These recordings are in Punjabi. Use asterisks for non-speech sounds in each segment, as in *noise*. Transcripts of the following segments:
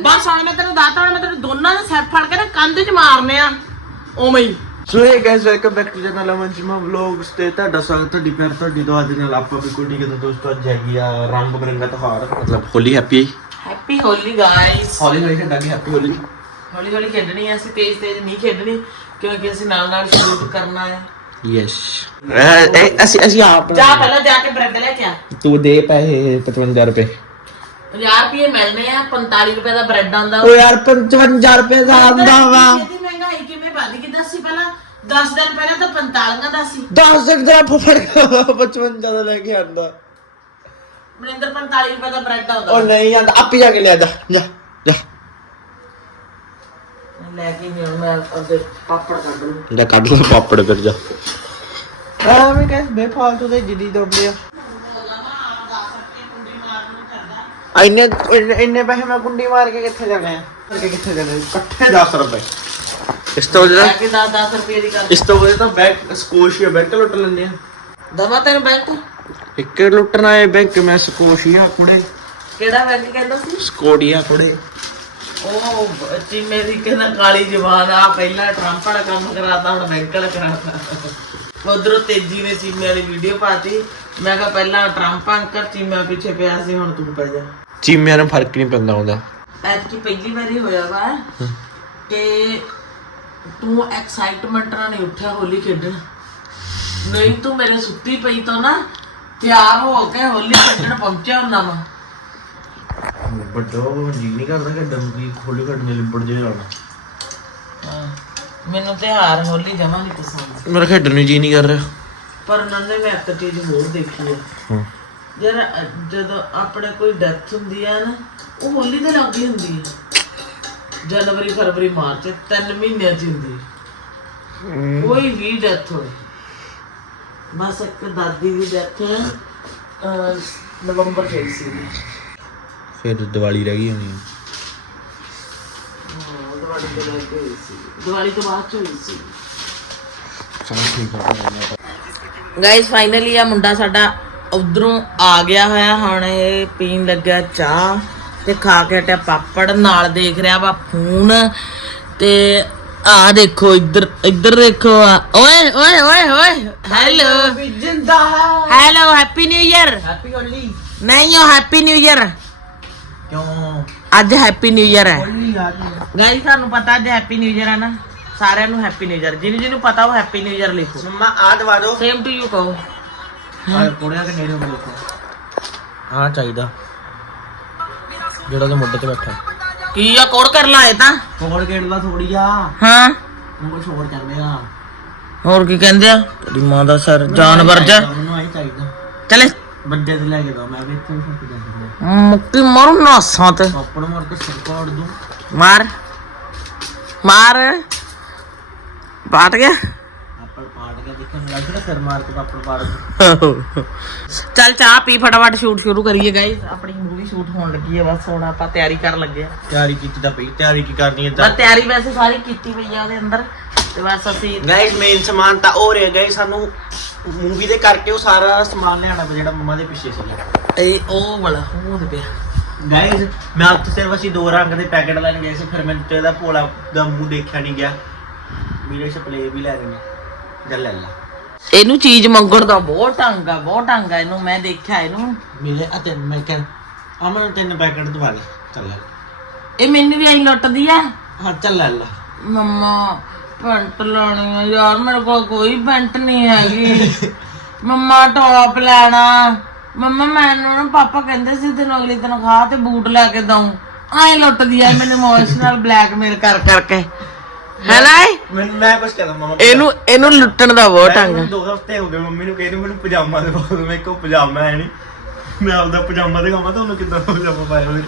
ਬਸ ਹੁਣ ਮੈਂ ਤੈਨੂੰ ਦੱਸਤਾ ਹੁਣ ਮੈਂ ਤੈਨੂੰ ਦੋਨਾਂ ਦੇ ਸਿਰ ਫੜ ਕੇ ਨਾ ਕੰਧ 'ਚ ਮਾਰਨੇ ਆ। ਉਵੇਂ ਹੀ। So hey guys welcome back to channel Aman Cheema vlogs ਤੇ ਤੁਹਾਡਾ ਸਵਾਗਤ ਤੁਹਾਡੀ ਪਿਆਰ ਤੁਹਾਡੀ ਦੁਆ ਦੇ ਨਾਲ ਆਪਾਂ ਵੀ ਕੋਈ ਨਹੀਂ ਦੋਸਤੋ ਅੱਜ ਹੈਗੀ ਆ ਰੰਗ ਬਰੰਗਾ ਤਿਉਹਾਰ ਮਤਲਬ Holi happy happy Holi guys Holi Holi ਖੇਡਾਂਗੇ happy Holi. ਹੌਲੀ ਹੌਲੀ ਖੇਡਣੀ ਆ ਅਸੀਂ ਤੇਜ਼ ਤੇਜ਼ ਨਹੀਂ ਖੇਡਣੀ ਕਿਉਂਕਿ ਅਸੀਂ ਨਾਲ ਨਾਲ ਸ਼ੂਟ ਕਰਨਾ ਹੈ ਯੈਸ ਅਸੀਂ ਅਸੀਂ ਆਪ ਜਾ ਪਹਿਲਾਂ ਜਾ ਕੇ ਬ੍ਰੈਡ ਲੈ ਕੇ ਆ। ਤੂੰ ਦੇ ਪੈਸੇ 55 ਰੁਪਏ। 50 ਰੁਪਏ ਮਿਲਨੇ ਆ 45 ਰੁਪਏ ਦਾ ਬ੍ਰੈਡ ਆਉਂਦਾ। ਓ ਯਾਰ 55 ਰੁਪਏ ਦਾ ਆਂਦਾ ਵਾ। ਇਹਦੀ ਮਹਿੰਗਾਈ ਕਿਵੇਂ ਵੱਧ ਗਈ? ਦੱਸੀ ਪਹਿਲਾਂ 10 ਦਿਨ ਪਹਿਲਾਂ ਤਾਂ 45 ਦਾ ਸੀ। 10 ਦਾ ਫਫੜ 55 ਦਾ ਲੈ ਕੇ ਆਂਦਾ। ਮਨਿੰਦਰ 45 ਰੁਪਏ ਦਾ ਬ੍ਰੈਡ ਉਹ ਆਉਂਦਾ ਨਹੀਂ ਆਂਦਾ ਆਪੀ ਜਾ ਕੇ ਲਿਆ ਜਾ ਜਾ ਜਾ। ਲੈ ਕੇ ਨਹੀਂ ਮੈਂ ਉਹਦੇ ਪਾਪੜ ਕੱਢ ਲੂ ਲੈ ਕੱਢ ਲੈ ਪਾਪੜ ਕਰ ਜਾ। ਐਵੇਂ ਕਹੇ ਬੇਫਾਲਤੂ ਦੇ ਜਿੱਦੀ ਦੋਬਲੇ ਆ। ਇੰਨੇ ਇੰਨੇ- ਇੰਨੇ ਪੈਸੇ ਮੈਂ ਕੁੰਡੀ ਮਾਰ ਕੇ ਕਿੱਥੇ ਜਾਣੇ ਆ? ਮਾਰ ਕੇ ਕਿੱਥੇ ਜਾਣੇ? ਇਕੱਠੇ 10 ਰੁਪਏ। ਇਸ ਤੋਂ ਲੈ ਵਜੇ ਕੇ 10 10 ਰੁਪਏ ਦੀ ਕਰ ਇਸ ਤੋਂ ਵਜੇ ਤਾਂ ਬੈਂਕ ਸਕੋਸ਼ੀਆ ਬੈਂਕ ਲੁੱਟ ਲੈਂਦੇ ਆ। ਦਵਾ ਤੈਨੂੰ ਬੈਂਕ? ਇੱਕ ਲੁੱਟਣਾ ਹੈ ਬੈਂਕ ਮੈਂ ਸਕੋਸ਼ੀਆ ਕੁੜੇ। ਕਿਹੜਾ ਬੈਂਕ ਕਹਿੰਦਾ ਸੀ? ਸਕੋਡੀਆ ਕੁੜੇ। ਉਹ ਬੱਚੀ ਮੇਰੀ ਕਹਿੰਦਾ ਕਾਲੀ ਜਵਾਨ ਆ ਪਹਿਲਾਂ ਟਰੰਪ ਵਾਲਾ ਕੰਮ ਕਰਾਤਾ ਹੁਣ ਬੈਂਕ ਵਾਲਾ ਕਰਾਤਾ। ਉਧਰੋਂ ਤੇਜੀ ਨੇ ਚੀਮੇ ਵਾਲੀ ਵੀਡੀਓ ਪਾਤੀ। ਮੈਂ ਕਿਹਾ ਪਹਿਲਾਂ ਟਰੰਪ ਅੰਕਰ ਚੀਮਾ ਪਿੱਛੇ ਪਿਆ ਸੀ ਹੁਣ ਤੂੰ ਪੈ ਜਾ। ਚੀਮਿਆਂ ਨੂੰ ਫ਼ਰਕ ਨਹੀਂ ਪੈਂਦਾ ਹੁੰਦਾ ਐਤਕੀ ਪਹਿਲੀ ਵਾਰੀ ਹੋਇਆ ਵਾ ਕਿ ਤੂੰ ਐਕਸਾਈਟਮੈਂਟ ਨਾਲ ਨਹੀਂ ਉੱਠਿਆ ਹੋਲੀ ਖੇਡਣ। ਨਹੀਂ ਤੂੰ ਮੇਰੇ ਸੁੱਤੀ ਪਈ ਤੋਂ ਨਾ ਤਿਆਰ ਹੋ ਕੇ ਹੋਲੀ ਖੇਡਣ ਪਹੁੰਚਿਆ ਹੁੰਦਾ ਵਾ। ਵੱਡਾ ਜੀ ਨਹੀਂ ਕਰਦਾ ਕਿ ਡੰਗੀ ਖੋਲੀ ਕੱਢਨੇ ਲਿਬੜ ਜੇ ਜਾਣਾ ਹਾਂ, ਮੈਨੂੰ ਤਿਉਹਾਰ ਹੋਲੀ ਜਮਾ ਨਹੀਂ ਪਸੰਦ। ਮੇਰਾ ਖੇਡਣ ਨੂੰ ਜੀ ਨਹੀਂ ਕਰ ਰਿਹਾ। ਪਰ ਨੰਨੇ ਮੈਂ ਇੱਕ ਚੀਜ਼ ਹੋਰ ਦੇਖੀ ਹੈ ਹਾਂ। ਜਦ ਜਦੋਂ ਆਪਣੇ ਕੋਈ ਡੈਥ ਹੁੰਦੀ ਹੈ ਨਾ ਉਹ ਹੋਲੀ ਦੇ ਲੱਗੀ ਹੁੰਦੀ ਹੈ ਜਨਵਰੀ ਫਰਵਰੀ ਮਾਰਚ ਤਿੰਨ ਮਹੀਨਿਆਂ ਚ ਹੁੰਦੀ ਹੈ। ਕੋਈ ਵੀ ਡੈਥ ਹੋਵੇ ਬਸ ਇੱਕ ਦਾਦੀ ਦੀ ਡੈਥ ਨਵੰਬਰ ਚ ਹੋਈ ਸੀ ਫਿਰ ਦੀਵਾਲੀ ਰਹਿ ਗਈ ਹੋਣੀ ਦੀਵਾਲੀ ਤੋਂ ਲੈ ਕੇ ਹੋਈ ਸੀ। ਦੀਵਾਲੀ ਤੋਂ ਬਾਅਦ ਚ ਹੋਈ ਸੀ। ਚਲ ਠੀਕ ਹੈ ਗਾਇਸ ਫਾਈਨਲੀ ਆ ਮੁੰਡਾ ਸਾਡਾ। ਉਧਰੋਂ ਆ ਗਿਆ ਹੋਇਆ ਹੁਣ ਇਹ ਪੀਣ ਲੱਗਾ ਚਾਹ ਤੇ ਖਾ ਕੇ ਹਟਿਆ ਪਾਪੜ ਨਾਲ ਦੇਖ ਰਿਹਾ ਵਾ ਫੋਨ ਤੇ ਆ ਦੇਖੋ ਇੱਧਰ ਇੱਧਰ ਦੇਖੋ। ਓਏ ਓਏ ਓਏ ਓਏ ਹੈਲੋ। ਜਿੰਦਾ hello happy new year happy Holi. ਨਹੀਂ ਉਹ ਹੈਪੀ ਨਿਊ ਇਅਰ ਕਿਉਂ? ਅੱਜ ਹੈਪੀ ਨਿਊ ਇਅਰ ਹੈ। ਹੋਲੀ ਆ ਗਈ ਗਾਇਸ ਤੁਹਾਨੂੰ ਪਤਾ ਅੱਜ ਹੈਪੀ ਨਿਊ ਇਅਰ ਹੈ ਨਾ? ਸਾਰਿਆਂ ਨੂੰ ਹੈਪੀ ਨਿਊ ਇਅਰ ਜਿਹਨੂੰ ਜਿਹਨੂੰ ਪਤਾ ਉਹ ਹੈਪੀ ਨਿਊ ਇਅਰ ਲਿਖੋ। ਮੰਮਾ ਆ ਦਵਾ ਸੇਮ ਟੂ ਯੂ ਕਹੋ। ਆ ਕੋੜਿਆ ਕੇ ਨੇੜੇ ਹੋ ਦੇਖੋ ਹਾਂ ਚਾਹੀਦਾ। ਜਿਹੜਾ ਤੇ ਮੁੱਢ ਤੇ ਬੈਠਾ। ਕੀ ਆ ਕੋਡ ਕਰ ਲਾਏ ਤਾਂ? ਕੋੜ ਖੇਡਦਾ ਥੋੜੀ ਆ। ਹਾਂ। ਨੂੰ ਕੁਝ ਹੋਰ ਚੱਲਦੇ ਆ। ਹੋਰ ਕੀ ਕਹਿੰਦੇ ਆ? ਤੇਰੀ ਮਾਂ ਦਾ ਸਰ ਜਾਨਵਰ ਜਾ ਆਈ ਚਾਹੀਦਾ। ਚਲੇ। ਵੱਡੇ ਤੇ ਲੈ ਕੇ ਦੋ ਮੈਂ ਵੀ ਇੱਥੇ ਫੱਟ ਜਾਂਦਾ ਮੁੱਕੀ ਮਾਰੂ ਨਾਸਾਂ ਤੇ। ਪਾਪੜ ਮਾਰ ਕੇ ਸਿਰ ਪਾੜ ਦੂੰ। ਮਾਰ। ਮਾਰ। ਬਾਟ ਗਿਆ। ਦੇਖਣ ਨੂੰ ਲੱਗਦਾ ਸਿਰ ਮਾਰ ਕੇ ਪਾਪੜ ਪਾੜ ਦੂੰ ਚੱਲ ਚਾਹ ਪੀ ਫਟਾਫਟ ਸ਼ੂਟ ਸ਼ੁਰੂ ਕਰੀਏ ਗਾਇਸ ਆਪਣੀ ਮੂਵੀ ਸ਼ੂਟ ਹੋਣ ਲੱਗੀ ਹੈ ਬਸ ਹੁਣ ਆਪਾਂ ਤਿਆਰੀ ਕਰਨ ਲੱਗੇ ਆ। ਤਿਆਰੀ ਕੀਤੀ ਤਾਂ ਪਈ ਤਿਆਰੀ ਕੀ ਕਰਨੀ ਹੈ ਬਸ ਤਿਆਰੀ ਵੈਸੇ ਸਾਰੀ ਕੀਤੀ ਪਈ ਆ ਉਹਦੇ ਅੰਦਰ ਤੇ ਬਸ ਅਸੀਂ ਗਾਇਸ ਮੇਨ ਸਮਾਨ ਤਾਂ ਉਹ ਰਹਿ ਗਏ ਸਾਨੂੰ ਮੂਵੀ ਦੇ ਕਰਕੇ ਉਹ ਸਾਰਾ ਸਮਾਨ ਲਿਆਣਾ ਪਿਆ ਜਿਹੜਾ ਮੰਮਾ ਦੇ ਪਿੱਛੇ ਸੀ ਇਹ ਉਹ ਵਾਲਾ ਉਹ ਪਿਆ। ਗਾਇਸ ਮੈਂ ਉੱਥੇ ਸਿਰਫ ਅਸੀਂ ਦੋ ਰੰਗ ਦੇ ਪੈਕੇਟ ਲੈਣ ਗਏ ਸੀ ਫਿਰ ਮੈਨੂੰ ਤੇ ਇਹਦਾ ਭੋਲਾ ਦਾ ਮੂੰਹ ਦੇਖਿਆ ਨਹੀਂ ਗਿਆ। ਮੇਰੇ ਸਪਲੇ ਵੀ ਲੈ ਗਏ ਨੇ। ਚੱਲ ਲੈ ਲਾ। ਇਹਨੂੰ ਚੀਜ਼ ਮੰਗਣ ਦਾ ਬਹੁਤ ਢੰਗ ਆ ਬਹੁਤ ਢੰਗ ਆ ਇਹਨੂੰ ਮੈਂ ਦੇਖਿਆ ਇਹਨੂੰ। ਮੇਰੇ ਤਿੰਨ ਮੈਂ ਕਹਿ ਅਮਨ ਤਿੰਨ ਪੈਕੇਟ ਦਵਾ ਦੇ ਚੱਲ ਲੈ। ਇਹ ਮੈਨੂੰ ਵੀ ਐਂ ਲੁੱਟਦੀ ਆ। ਹਾਂ ਚੱਲ ਲੈ ਲਾ। ਮੰਮਾ ਪੈਂਟ ਲੈਣੀ ਆ ਯਾਰ ਮੇਰੇ ਕੋਲ ਕੋਈ ਪੈਂਟ ਨਹੀਂ ਹੈਗੀ। *laughs* ਮੰਮਾ ਟੌਪ ਲੈਣਾ। ਮੰਮਾ ਮੈਨੂੰ ਨਾ ਪਾਪਾ ਕਹਿੰਦੇ ਸੀ ਤੈਨੂੰ ਅਗਲੀ ਤਨਖਾਹ ਤੇ ਬੂਟ ਲੈ ਕੇ ਦਊਂ। ਐਂ ਲੁੱਟਦੀ ਆ ਮੈਨੂੰ ਇਮੋਸ਼ਨਲ ਬਲੈਕਮੇਲ ਕਰ ਕਰਕੇ ਹੈ ਨਾ ਇਹ? ਮੈਂ ਮੈਂ ਕੁਝ ਕਹਦਾ ਮਮਾ ਇਹਨੂੰ ਇਹਨੂੰ ਲੁੱਟਣ ਦਾ ਬਹੁਤ ਢੰਗ ਆ। ਦੋ ਹਫ਼ਤੇ ਹੋ ਗਏ ਮੰਮੀ ਨੂੰ ਕਹਿੰਦੇ ਮੈਨੂੰ ਪਜਾਮਾ ਦੇ ਦੋ ਮੇਰੇ ਕੋਲ ਪਜਾਮਾ ਹੈ ਨਹੀਂ। ਮੈਂ ਆਪਦਾ ਪਜਾਮਾ ਦਿਖਾਵਾਂ ਤੁਹਾਨੂੰ ਕਿੱਦਾਂ ਦਾ ਪਜਾਮਾ ਪਾਇਆ ਹੋਇਆ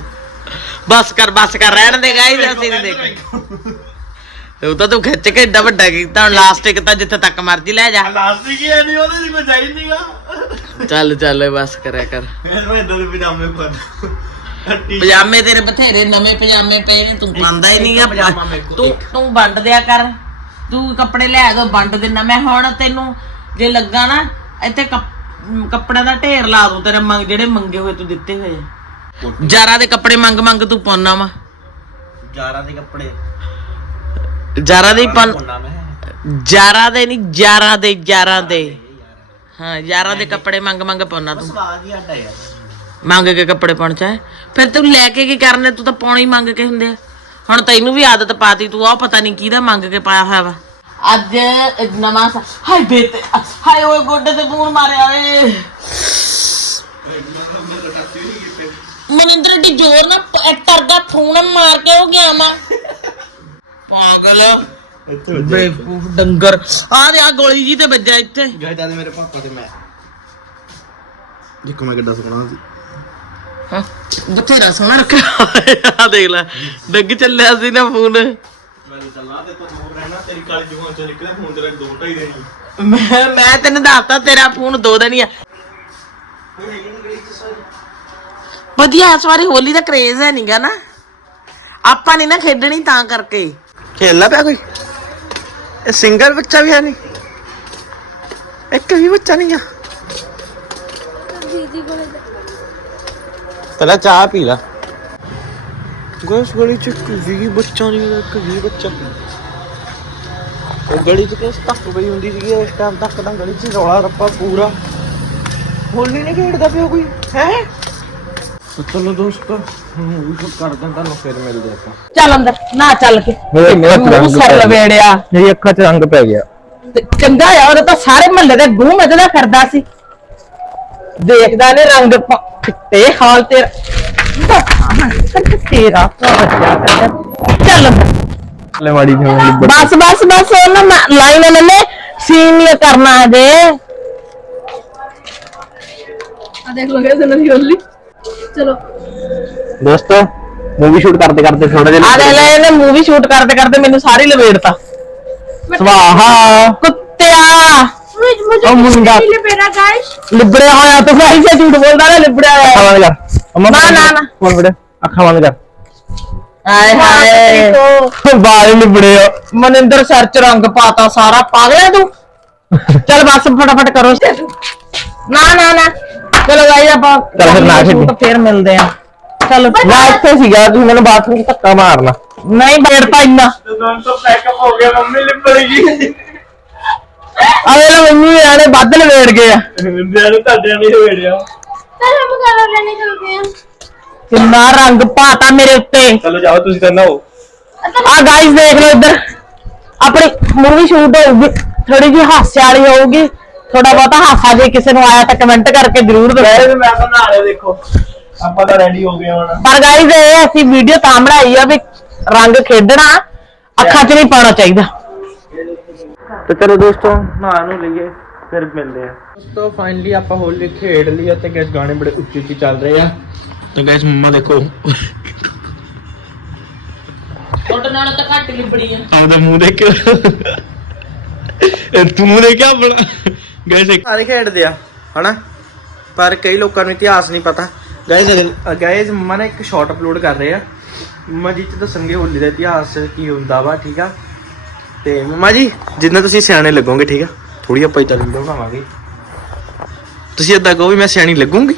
ਬਸ ਕਰ ਬਸ ਕਰ ਰਹਿਣ ਦੇ ਗਾਈਸ ਅਸੀਂ ਨਹੀਂ ਦੇਖ ਉਹ ਤਾਂ ਤੂੰ ਖਿੱਚ ਕੇ ਏਡਾ ਵੱਡਾ ਕੀਤਾ ਹੁਣ ਲਾਸਟਿਕ ਤਾਂ ਜਿੱਥੇ ਤੱਕ ਮਰਜ਼ੀ ਲੈ ਜਾ। ਲਾਸਟਿਕ ਹੀ ਹੈ ਨਹੀਂ ਉਹਦੇ ਦੀ ਕੋਈ ਚਾਹੀਦੀ ਨਹੀਂਗਾ ਚੱਲ ਚੱਲ ਬਸ ਕਰਿਆ ਕਰ। ਮੈਂ ਇਦਾਂ ਦੇ ਪਜਾਮੇ ਪਾ ਪਜਾਮੇ ਤੇਰੇ ਬਥੇਰੇ ਨਵੇਂ ਪਜਾਮੇ ਪਏ ਨੇ ਤੂੰ ਪਾਉਂਦਾ ਹੀ ਪਜਾਮਾ ਮੇਰੇ ਕੋਲ ਤੂੰ ਤੂੰ ਵੰਡ ਦਿਆ ਕਰ। ਤੂੰ ਕੱਪੜੇ ਲੈ ਦੋ ਵੰਡ ਦੇਣਾ ਮੈਂ ਹੁਣ ਤੈਨੂੰ ਜੇ ਲੱਗਾ ਨਾ ਇੱਥੇ ਕੱਪ- ਕੱਪੜਿਆਂ ਦਾ ਢੇਰ ਲਾ ਦੂੰ ਤੇਰੇ ਮੰਗ ਜਿਹੜੇ ਮੰਗੇ ਹੋਏ ਤੂੰ ਦਿੱਤੇ ਹੋਏ ਆ। ਜਾਰਾ ਦੇ ਕੱਪੜੇ ਮੰਗ ਮੰਗ ਤੂੰ ਪਾਉਣਾ ਵਾ। ਜਾਰਾਂ ਦੇ ਕੱਪੜੇ। ਜਾਰਾ ਦੇ ਪਾਉਣਾ ਮੈਂ। ਜਾਰਾ ਦੇ ਨਹੀਂ ਜਾਰਾਂ ਦੇ ਜਾਰਾਂ ਦੇ। ਹਾਂ ਯਾਰਾਂ ਦੇ ਕੱਪੜੇ ਮੰਗ ਮੰਗ ਪਾਉਣਾ ਤੂੰ। ਸਵਾਦ ਹੀ ਆਡਾ ਯਾਰ ਮੰਗ ਕੇ ਕੱਪੜੇ ਪਾਉਣ ਚਾਹੇ। ਫਿਰ ਤੂੰ ਲੈ ਕੇ ਕੀ ਕਰਨੇ ਤੂੰ ਤਾਂ ਪਾਉਣੇ ਹੀ ਮੰਗ ਕੇ ਹੁੰਦੇ ਆ। ਹੁਣ ਤੈਨੂੰ ਵੀ ਆਦਤ ਪਾਤੀ ਤੂੰ ਆ ਪਤਾ ਨਹੀਂ ਕਿਹਦਾ ਮੰਗ ਕੇ ਪਾਇਆ ਹੋਇਆ ਵਾ। ਅੱਜ ਨਵਾਂ ਸਾ- ਹਾਏ ਬੇਤੇ ਹਾਏ ਓਏ ਗੋਡੇ ਤੇ ਫੋਨ ਮਾਰਿਆ ਓਏ। ਮਨਿੰਦਰ ਦੀ ਜੋਰ ਨਾ ਟਰਗਾ ਫੋਨ ਮਾਰ ਕੇ ਹੋ ਗਿਆ ਮਾ ਪਾਗਲ। ਬੇਵਕੂਫ ਡੰਗਰ। ਆ ਦੇ ਆ ਗੋਲੀ ਜੀ ਤੇ ਵੱਜਾ ਇੱਥੇ। ਗਾਇਦਾ ਦੇ ਮੇਰੇ ਪਾਪਾ ਤੇ ਮੈਂ। ਦੇਖੋ ਮੈਂ ਕਿੱਡਾ ਸੋਹਣਾ ਸੀ। ਹਾਂ। ਬਥੇਰਾ ਸੋਹਣਾ ਰੱਖਿਆ। ਆ ਦੇਖ ਲੈ ਡੱਗ ਚੱਲਿਆ ਸੀ ਨਾ ਫੋਨ। ਮੈਂ ਚੱਲਾਂ ਤੇ ਤੂੰ ਦੂਰ ਰਹਿਣਾ ਤੇਰੀ ਕਾਲੀ ਜੁਗਾਂ ਚੋਂ ਨਿਕਲਿਆ ਫੋਨ ਤੇਰਾ ਦੋ ਢਾਈ ਦੇ ਨਹੀਂ ਮੈਂ ਮੈਂ ਤੈਨੂੰ ਦੱਸਤਾ ਤੇਰਾ ਫੋਨ ਦੋ ਦਿਨ ਹੀ ਆ। ਵਧੀਆ ਇਸ ਵਾਰੀ ਹੋਲੀ ਦਾ ਕ੍ਰੇਜ਼ ਹੈ ਨਹੀਂਗਾ ਨਾ। ਆਪਾਂ ਨਹੀਂ ਨਾ ਖੇਡਣੀ ਤਾਂ ਕਰਕੇ। ਖੇਲਦਾ ਪਿਆ ਕੋਈ? ਇਹ ਸਿੰਗਰ ਬੱਚਾ ਵੀ ਹੈ ਨਹੀਂ ਇੱਕ ਵੀ ਬੱਚਾ ਨਹੀਂ ਆ। ਪਹਿਲਾਂ ਚਾਹ ਪੀ ਲਾ। ਗੋਸ ਗਲੀ ਚ ਵੀ ਬੱਚਾ ਨਹੀਂ ਇੱਕ ਵੀ ਬੱਚਾ। ਉਹ ਗਲੀ ਚ ਕਿਸ ਤੱਕ ਪਈ ਹੁੰਦੀ ਸੀਗੀ ਇਸ ਟਾਈਮ ਤੱਕ ਤਾਂ ਗਲੀ ਚ ਰੌਲਾ ਰੱਪਾ ਪੂਰਾ। ਹੋਲੀ ਨਹੀਂ ਖੇਡਦਾ ਪਿਆ ਕੋਈ ਹੈ? ਚਲੋ ਦੋਸਤੋ ਮੂਵੀ ਸ਼ੂਟ ਕਰਦੇ ਤੁਹਾਨੂੰ ਫਿਰ ਮਿਲਦੇ ਆਪਾਂ। ਚੱਲ ਅੰਦਰ ਨਾ ਚੱਲ ਕੇ। ਮੇਰੇ ਮੂੰਹ ਸਿਰ ਲਵੇੜਿਆ। ਮੇਰੀ ਅੱਖਾਂ 'ਚ ਰੰਗ ਪੈ ਗਿਆ। ਤੇ ਚੰਗਾ ਆ ਉਹ ਤਾਂ ਸਾਰੇ ਮਹੱਲੇ ਦੇ ਗੂੰ ਮਜਦਾ ਕਰਦਾ ਸੀ। ਦੇਖਦਾ ਨੇ ਰੰਗ ਫਿੱਟੇ ਹਾਲ ਤੇਰਾ। ਤੇਰਾ ਤਾਂ ਬੱਚਾ ਕਰਦਾ ਚੱਲ ਅੰਦਰ। ਲੈ ਮਾੜੀ ਜਿਹੀ ਬਸ ਬਸ ਬਸ ਉਹਨਾਂ ਲਾਈਨ ਲੈ ਲੈ ਸੀਨ ਨਹੀਂ ਕਰਨਾ ਆ ਦੇਖ ਲੋ ਹੋਲੀ ਚਲੋ। ਦੋਸਤੋ ਮੂਵੀ ਸ਼ੂਟ ਕਰਦੇ ਕਰਦੇ ਥੋੜੇ ਆ ਦੇ ਲੈ ਇਹਨੇ ਮੂਵੀ ਸ਼ੂਟ ਕਰਦੇ ਕਰਦੇ ਮੈਨੂੰ ਸਾਰੀ ਲਵੇੜਤਾ ਸਵਾਹਾ। ਕੁੱਤਿਆ। ਮੁਝ ਮੁਝ ਉਹ ਮੁੰਡਾ। ਮੇਰਾ ਗਾਇਸ ਲਿਬੜਿਆ ਹੋਇਆ ਤੂੰ ਸਾਈ ਸੇ ਝੂਠ ਬੋਲਦਾ ਨਾ ਲਿਬੜਿਆ ਅੱਖਾਂ ਹੋਇਆ ਬੰਦ ਕਰ ਅੰਮਾ ਨਾ, ਨਾ, ਨਾ। ਫੋਨ ਫੜ ਅੱਖਾਂ ਬੰਦ ਕਰ ਆਏ ਹਾਏ ਬਾਲ ਲਿਬੜੇ ਆ ਮਨਿੰਦਰ ਸਰ ਚ ਰੰਗ ਪਾਤਾ ਸਾਰਾ ਪਾਗਲ ਹੈ ਤੂੰ ਚੱਲ ਬਸ ਫਟਾਫਟ ਕਰੋ ਨਾ ਨਾ ਨਾ ਚਲੋ ਗਾਈ ਆਪਾਂ ਚੱਲ ਫਿਰ ਨਾ ਖੇਡੀ। ਤਾਂ ਫੇਰ ਮਿਲਦੇ ਆ ਚਲ ਮੈਂ ਇੱਥੇ ਸੀਗਾ ਤੁਸੀਂ ਮੈਨੂੰ ਬਾਥਰੂਮ 'ਚ ਧੱਕਾ ਮਾਰਨਾ ਨਹੀਂ ਬੇੜਤਾ ਇੰਨਾ ਦੋਨ ਤੋਂ ਪੈਕਅਪ ਹੋ ਗਿਆ ਮੰਮੀ ਲਿਬੜ ਗਈ ਅਰੇ ਮੰਮੀ ਆਣੇ ਵੱਧ ਲਵੇੜ ਗਏ ਆ। ਹੁੰਦਿਆਂ ਨੂੰ ਤੁਹਾਡੇ ਨਹੀਂ ਵੇੜਿਆ ਤਾਂ ਹਮ ਕਲਰ ਲੈਣੇ ਚਲਦੇ ਆ। ਕਿੰਨਾ ਰੰਗ ਪਾਤਾ ਮੇਰੇ ਉੱਤੇ। ਚਲੋ ਜਾਓ ਤੁਸੀਂ ਤਾਂ ਨਹਾਓ। ਆ ਗਾਇਸ ਦੇਖ ਲਓ ਇੱਧਰ। ਆਪਣੀ ਮੂਵੀ ਸ਼ੂਟ ਹੋਊਗੀ। ਥੋੜੀ ਜਿਹੀ ਹਾਸੇ ਵਾਲੀ ਹੋਊਗੀ। ਥੋੜਾ ਬਹੁਤਾ ਹਾਸਾ ਜੇ ਕਿਸੇ ਨੂੰ ਆਇਆ ਤਾਂ ਕਮੈਂਟ ਕਰਕੇ ਜ਼ਰੂਰ ਦੱਸੋ। ਮੈਂ ਤਾਂ ਲਿਆ ਦੇਖੋ। ਆਪਾਂ ਤਾਂ ਰੈਡੀ ਹੋ ਗਏ ਹੁਣ। ਪਰ ਗਾਇਸ ਇਹ ਅਸੀਂ ਵੀਡੀਓ ਤਾਂ ਬਣਾਈ ਆ ਵੀ ਰੰਗ ਖੇਡਣਾ ਅੱਖਾਂ 'ਚ ਨਹੀਂ ਪਾਉਣਾ ਚਾਹੀਦਾ। ਤੇ ਚਲੋ ਦੋਸਤੋ ਨਹਾ ਨੂੰ ਲਈਏ ਫਿਰ ਮਿਲਦੇ ਆ ਦੋਸਤੋ ਫਾਈਨਲੀ ਆਪਾਂ ਹੋਲੀ ਖੇਡ ਲਈ ਤੇ ਗੈਸ ਗਾਣੇ ਬੜੇ ਉੱਚੀ ਉੱਚੀ ਚੱਲ ਰਹੇ ਆ। ਤੇ ਗੈਸ ਮੰਮਾ ਦੇਖੋ। ਤੁਹਾਡੇ ਨਾਲ ਤਾਂ ਘੱਟ ਲਿਬੜੀ ਆ। ਆਪਦਾ ਮੂੰਹ ਦੇਖਿਓ ਇਹ ਤੂੰ ਮੂੰਹ ਦੇਖਿਆ ਆਪਣਾ। ਗਾਇਸ ਸਾਰੇ ਖੇਡਦੇ ਆ ਹਨਾ? ਪਰ ਕਈ ਲੋਕਾਂ ਨੂੰ ਇਤਿਹਾਸ ਨਹੀਂ ਪਤਾ। ਗਾਇਸ ਗਾਇਸ ਮੰਮਾ ਨੇ ਇੱਕ ਸ਼ਾਰਟ ਅਪਲੋਡ ਕਰ ਰਹੇ ਆ। ਮੰਮਾ ਜੀ ਚ ਦੱਸਣਗੇ ਹੋਲੀ ਦਾ ਇਤਿਹਾਸ ਕੀ ਹੁੰਦਾ ਵਾ ਠੀਕ ਆ? ਤੇ ਮੰਮਾ ਜੀ ਜਿੰਨਾ ਤੁਸੀਂ ਸਿਆਣੇ ਲੱਗੋਗੇ ਠੀਕ ਆ? ਥੋੜੀ ਆਪਾਂ ਇਦਾਂ ਵੀਡੀਓ ਬਣਾਵਾਂਗੇ। ਤੁਸੀਂ ਏਦਾਂ ਕਹੋ ਵੀ ਮੈਂ ਸਿਆਣੀ ਲੱਗੂੰਗੀ।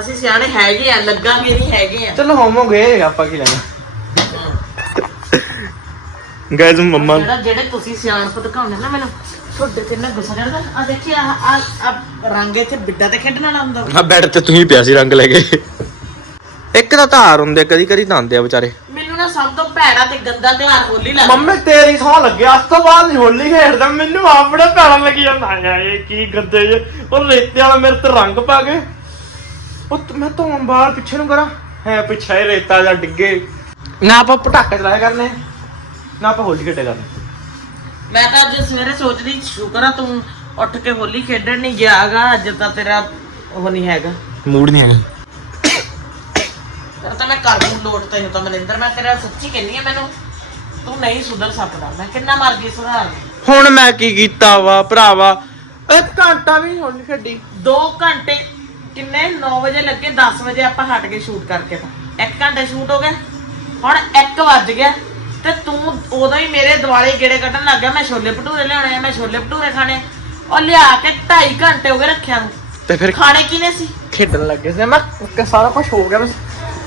ਅਸੀਂ ਸਿਆਣੇ ਹੈਗੇ ਆ ਲੱਗਾਂਗੇ ਨਹੀਂ ਹੈਗੇ ਆ। ਚਲੋ ਹੋਵਾਂਗੇ ਆਪਾਂ ਕੀ ਲੈਣਾ? ਗਾਇਸ ਮੰਮਾ ਜਿਹੜਾ ਜਿਹੜੇ ਤੁਸੀਂ ਸਿਆਣਪ ਦਿਖਾਉਂਦੇ ਨਾ ਮੈਨੂੰ ਤੁਹਾਡੇ ਤੇ ਨਾ ਗੁੱਸਾ ਚੜਦਾ ਆ ਦੇਖੀ ਆ ਆ ਰੰਗ ਇੱਥੇ ਬਿੱਡਾ ਤੇ ਖੇਡਣ ਵਾਲਾ ਹੁੰਦਾ। ਆ ਬੈੱਡ ਤੇ ਤੂੰ ਹੀ ਪਿਆ ਸੀ ਰੰਗ ਲੈ ਕੇ। ਇੱਕ ਤਾਂ ਧਾਰ ਹੁੰਦੇ ਕਦੀ ਕਦੀ ਤਾਂ ਆਉਂਦੇ ਆ ਵਿਚਾਰੇ। ਨਾ ਸਭ ਤੋਂ ਭੈੜਾ ਤੇ ਗੰਦਾ ਤਿਉਹਾਰ ਹੋਲੀ ਲੱਗਦਾ। ਮੰਮੀ ਤੇਰੀ ਸੌ ਲੱਗੇ ਅੱਜ ਤੋਂ ਬਾਅਦ ਨਹੀਂ ਹੋਲੀ ਖੇਡਦਾ। ਮੈਨੂੰ ਆਪਣਾ ਭੈੜਾ ਲੱਗੀ ਜਾਂਦਾ। ਯਾਰ ਇਹ ਕੀ ਗੰਦੇ ਜੇ। ਉਹ ਰੇਤੇ ਵਾਲਾ ਮੇਰੇ ਤੇ ਰੰਗ ਪਾ ਗਏ ਉਹ ਤੇ ਮੈਂ ਧੋਣ ਬਾਹਰ ਪਿੱਛੇ ਨੂੰ ਕਰਾਂ। ਹੈ ਪਿੱਛੇ ਹੀ ਰੇਤਾ ਜਾਂ ਡਿੱਗੇ। ਨਾ ਆਪਾਂ ਪਟਾਕੇ ਚਲਾਇਆ ਕਰਨੇ ਨਾ ਆਪਾਂ ਹੋਲੀ ਖੇਡਿਆ ਕਰਨੇ। ਮੈਂ ਤਾਂ ਅੱਜ ਸਵੇਰੇ ਸੋਚਦੀ ਸ਼ੁਕਰ ਆ ਤੂੰ ਉੱਠ ਕੇ ਹੋਲੀ ਖੇਡਣ ਨਹੀਂ ਗਿਆਗਾ ਅੱਜ ਤਾਂ ਤੇਰਾ ਉਹ ਨਹੀਂ ਹੈਗਾ। ਮੂਡ ਨਹੀਂ ਹੈਗਾ। ਤੇਰਾ ਤਾਂ ਮੈਂ ਕਰ ਦੂੰ ਲੋਟ ਤੈਨੂੰ ਤਾਂ ਮਨਿੰਦਰ ਮੈਂ ਤੇਰਾ ਸੱਚੀ ਕਹਿੰਨੀ ਆ ਮੈਨੂੰ ਤੂੰ ਨਹੀਂ ਸੁਧਰ ਸਕਦਾ। ਮੈਂ ਕਿੰਨਾ ਮਰਜ਼ੀ ਸੁਧਾਰ। ਹੁਣ ਮੈਂ ਕੀ ਕੀਤਾ ਵਾ ਭਰਾਵਾ? ਇੱਕ ਘੰਟਾ ਵੀ ਨੀ ਹੋਲੀ ਖੇਡੀ ਦੋ ਘੰਟੇ ਕਿੰਨੇ? 9 ਵਜੇ ਲੱਗੇ 10 ਵਜੇ ਆਪਾਂ ਹਟ ਕੇ ਸ਼ੂਟ ਕਰਕੇ ਤਾਂ। 1 ਘੰਟੇ ਸ਼ੂਟ ਹੋ ਗਿਆ ਹੁਣ 1 ਵੱਜ ਗਿਆ। ਤੇ ਤੂੰ ਉਦੋਂ ਹੀ ਮੇਰੇ ਦਿਵਾਲੇ ਗੇੜੇ ਕੱਢਣ ਲੱਗ ਗਿਆ। ਮੈਂ ਛੋਲੇ ਭਟੂਰੇ ਲਿਆਉਣੇ ਆ ਮੈਂ ਛੋਲੇ ਭਟੂਰੇ ਖਾਣੇ ਆ। ਉਹ ਲਿਆ ਕੇ 2.5 ਘੰਟੇ ਹੋ ਗਏ ਰੱਖਿਆ ਨੂੰ। ਤੇ ਫਿਰ ਖਾਣੇ ਕਿਨੇ ਸੀ? ਖੇਡਣ ਲੱਗੇ ਸੀ। ਮੈਂ ਕਿ ਸਾਰਾ ਕੁਝ ਹੋ ਗਿਆ ਬਸ।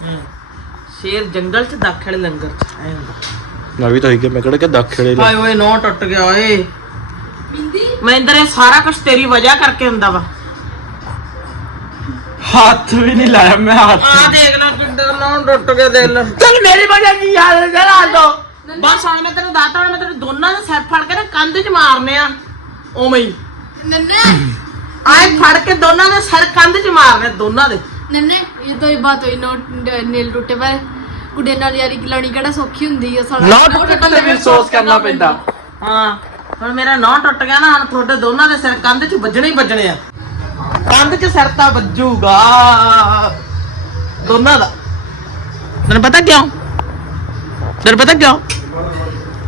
ਸ਼ੇਰ ਜੰਗਲ ਚ ਦਾਖਲ ਲੰਗਰ ਚ। ਆਇਆ ਹੁੰਦਾ ਵੀ ਤਾਂ ਹੀ ਕਿ ਮੈਂ ਕਿਹੜਾ ਕਿ ਦਾਖੜੇ ਹਾਏ ਓਏ ਨੋ ਟੁੱਟ ਗਿਆ ਓਏ। ਮਹਿੰਦਰ ਇਹ ਸਾਰਾ ਕੁਝ ਤੇਰੀ ਵਜ੍ਹਾ ਕਰਕੇ ਹੁੰਦਾ ਵਾ। ਹੱਥ ਵੀ ਨਹੀਂ ਲਾਇਆ ਮੈਂ ਹੱਥ। ਆ ਦੇਖ ਲੈ ਕਿੱਡਾ ਨੋ ਟੁੱਟ ਗਿਆ ਦੇਖ ਚੱਲ ਮੇਰੀ ਵਜ੍ਹਾ ਕੀ ਹਾਲ ਹੈ ਦੋ। ਬਸ ਹੁਣ ਮੈਂ ਤੈਨੂੰ ਦੱਸਦਾ ਮੈਂ ਤੈਨੂੰ ਦੋਨਾਂ ਦੇ ਸਿਰ ਫੜ ਕੇ ਨਾ ਕੰਧ 'ਚ ਮਾਰਨੇ ਆ। ਉਵੇਂ ਹੀ। ਨੰਨਾ। ਆਏ ਫੜ ਕੇ ਦੋਨਾਂ ਦੇ ਸਿਰ ਕੰਧ 'ਚ ਮਾਰਨੇ ਦੋਨਾਂ ਦੇ। ਨੰਨੇ ਇਹ ਤੋਂ ਇਬਾ ਤੋਂ ਇਨੋ ਨੇਲ ਟੁੱਟੇ ਪਰ ਕੁੜੇ ਨਾਲ ਯਾਰੀ ਲਾਉਣੀ ਕਿਹੜਾ ਸੌਖੀ ਹੁੰਦੀ ਆ ਸਾਲਾ। ਨਾ ਟੁੱਟਣ ਤੇ ਵੀ ਅਫਸੋਸ ਕਰਨਾ ਪੈਂਦਾ। ਹਾਂ ਹੁਣ ਮੇਰਾ ਨੌ ਟੁੱਟ ਗਿਆ ਨਾ ਹੁਣ ਤੁਹਾਡੇ ਦੋਨਾਂ ਦੇ ਸਿਰ ਕੰਧ 'ਚ ਵੱਜਣੇ ਹੀ ਵੱਜਣੇ ਆ। ਕੰਧ 'ਚ ਸਿਰ ਤਾਂ ਵੱਜੂਗਾ। ਦੋਨਾਂ ਦਾ। ਤੈਨੂੰ ਪਤਾ ਕਿਉਂ? ਤੈਨੂੰ ਪਤਾ ਕਿਉਂ?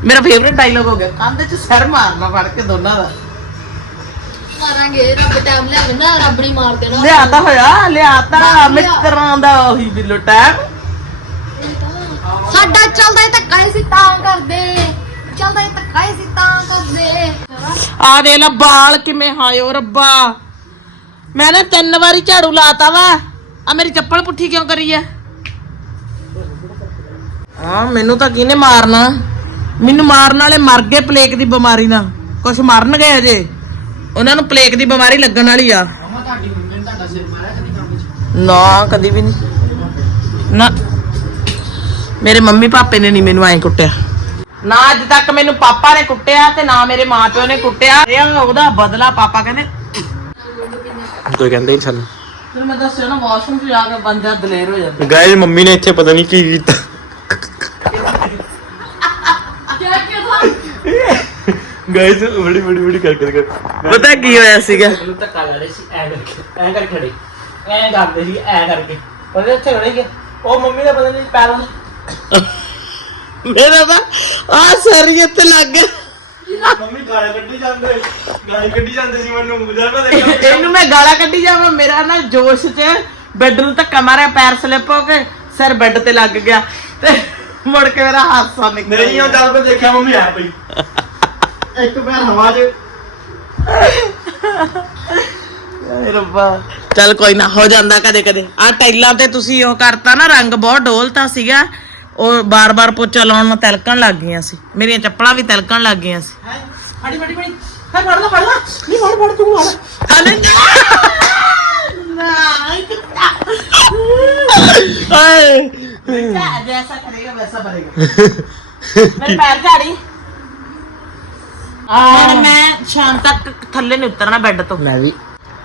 ਮੇਰਾ ਫੇਵਰਿਟ ਡਾਇਲੋਗ ਹੋ ਗਿਆ। ਕੰਧ 'ਚ ਸਿਰ ਮਾਰਨਾ ਫੜ ਕੇ ਦੋਨਾਂ ਦਾ। ਮਾਰਾਂਗੇ ਰੱਬ ਟਾਈਮ ਲਿਆਵੇ ਨਾ ਰੱਬ ਨਹੀਂ ਮਾਰ ਦੇਣਾ। ਲਿਆਤਾ ਹੋਇਆ ਲਿਆਤਾ ਮਿੱਤਰਾਂ ਦਾ ਉਹੀ ਬਿੱਲੋ ਟੈਪ ਸਾਡਾ ਚੱਲਦਾ ਹੈ ਧੱਕਾ ਹੀ ਸੀ ਤਾਂ ਕਰਦੇ। ਚੱਲਦਾ ਹੈ ਧੱਕਾ ਹੀ ਸੀ ਤਾਂ ਕਰਦੇ। ਆ ਦੇ ਲੈ ਬਾਲ ਕਿਵੇਂ ਹਾਇਓ ਰੱਬਾ। ਮੈਂ ਨਾ ਤਿੰਨ ਵਾਰੀ ਝਾੜੂ ਲਾਤਾ ਵਾ। ਆ ਮੇਰੀ ਚੱਪਲ ਪੁੱਠੀ ਕਿਉਂ ਕਰੀ ਐ? ਆ ਮੈਨੂੰ ਤਾਂ ਕਿਹਨੇ ਮਾਰਨਾ? ਮੈਨੂੰ ਮਾਰਨ ਵਾਲੇ ਮਰ ਗਏ ਪਲੇਕ ਦੀ ਬਿਮਾਰੀ ਨਾਲ। ਕੁਛ ਮਰਨਗੇ ਅਜੇ? ਉਹਨਾਂ ਨੂੰ ਪਲੇਕ ਦੀ ਬਿਮਾਰੀ ਲੱਗਣ ਵਾਲੀ ਆ। ਨਾ ਕਦੀ ਵੀ ਨਹੀਂ ਨਾ। ਮੇਰੇ ਮੰਮੀ ਪਾਪੇ ਨੇ ਨਹੀਂ ਮੈਨੂੰ ਐਂ ਕੁੱਟਿਆ। ਨਾ ਅੱਜ ਤੱਕ ਮੈਨੂੰ ਪਾਪਾ ਨੇ ਕੁੱਟਿਆ ਤੇ ਨਾ ਮੇਰੇ ਮਾਪਿਓ ਨੇ ਕੁੱਟਿਆ। ਇਹ ਉਹਦਾ ਬਦਲਾ ਪਾਪਾ ਕਹਿੰਦੇ। ਕੋਈ ਕਹਿੰਦੇ ਨਹੀਂ ਸਾਨੂੰ। ਫਿਰ ਮੈਂ ਦੱਸਿਆ ਨਾ ਵਾਸ਼ਰੂਮ 'ਚ ਜਾ ਕੇ ਬੰਦਾ ਦਲੇਰ ਹੋ ਜਾਂਦਾ। ਗਾਇਜ਼ ਮੰਮੀ ਨੇ ਇੱਥੇ ਪਤਾ ਨਹੀਂ ਕੀ ਕੀਤਾ। ਥਾ ਗਾਇਜ਼ ਬੜੀ ਬੜੀ ਬੜੀ ਕਰਕੇ ਕਰ ਪਤਾ ਕੀ ਹੋਇਆ ਸੀਗਾ? ਨੂੰ ਧੱਕਾ ਲੜੇ ਸੀ ਐ ਕਰਕੇ ਐ ਕਰਕੇ ਖੜੇ। ਐ ਕਰਦੇ ਸੀ ਐ ਕਰਕੇ। ਪਰ ਇੱਥੇ ਖੜੇ ਕਿ ਉਹ ਮੰਮੀ ਦਾ ਪਤਾ ਨਹੀਂ ਪੈਰ ਮੇਰਾ ਤਾਂ ਆ ਸਰੀਅਤ ਲੱਗ ਗਿਆ। ਮੰਮੀ ਗਾਲਾਂ ਕੱਢੀ ਜਾਂਦੇ। ਗਾਲਾਂ ਕੱਢੀ ਜਾਂਦੇ ਸੀ ਮੈਨੂੰ। ਜਦ ਮੈਂ ਦੇਖਿਆ ਇਹਨੂੰ ਮੈਂ ਗਾਲਾਂ ਕੱਢੀ ਜਾਵਾਂ। ਮੇਰਾ ਨਾ ਜੋਸ਼ 'ਚ ਬੈੱਡ ਨੂੰ ਧੱਕਾ ਮਾਰਿਆ ਪੈਰ ਸਲਿੱਪ ਹੋ ਕੇ ਸਿਰ ਬੈੱਡ ਤੇ ਲੱਗ ਗਿਆ ਤੇ ਮੁੜ ਕੇ ਮੇਰਾ ਹਾਸਾ ਨਿਕਲ ਨਹੀਂ ਉਹ ਜਦ ਮੈਂ ਦੇਖਿਆ ਮੰਮੀ ਆ ਪਈ। ਇੱਕ ਪੈਰ ਹਵਾ 'ਚ ਏ ਰੱਬਾ। ਚੱਲ ਕੋਈ ਨਾ ਹੋ ਜਾਂਦਾ ਕਦੇ ਕਦੇ। ਆ ਟਾਈਲਾਂ ਤੇ ਤੁਸੀਂ ਉਹ ਕਰਤਾ ਨਾ ਰੰਗ ਬਹੁਤ ਡੋਲਤਾ ਸੀਗਾ। ਉਹ ਬਾਰ-ਬਾਰ ਪੋਚਾ ਲਾਉਣ ਨਾਲ ਤਿਲਕਣ ਲੱਗ ਗਈਆਂ ਸੀ। ਮੇਰੀਆਂ ਚੱਪਲਾਂ ਵੀ ਤਿਲਕਣ ਲੱਗ ਗਈਆਂ ਸੀ। ਫੜੀ ਫੜੀ ਫੜੀ। ਹਾਂ ਫੜ ਲੈ ਫੜ ਲੈ। ਨਹੀਂ ਫੜ ਫੜ ਤੂੰ ਫੜ। ਹਲੇ ਨਾ। ਕਿੱਤਾ ਓਏ ਜੈਸਾ ਕਰੇਗਾ ਵੈਸਾ ਬਣੇਗਾ *laughs* ਮੇਰੇ ਪੈਰ ਝਾੜੀ। ਆ ਮੈਂ ਸ਼ਾਮ ਤੱਕ ਥੱਲੇ ਨਹੀਂ ਉਤਰਨਾ ਬੈੱਡ ਤੋਂ। ਮੈਂ ਵੀ।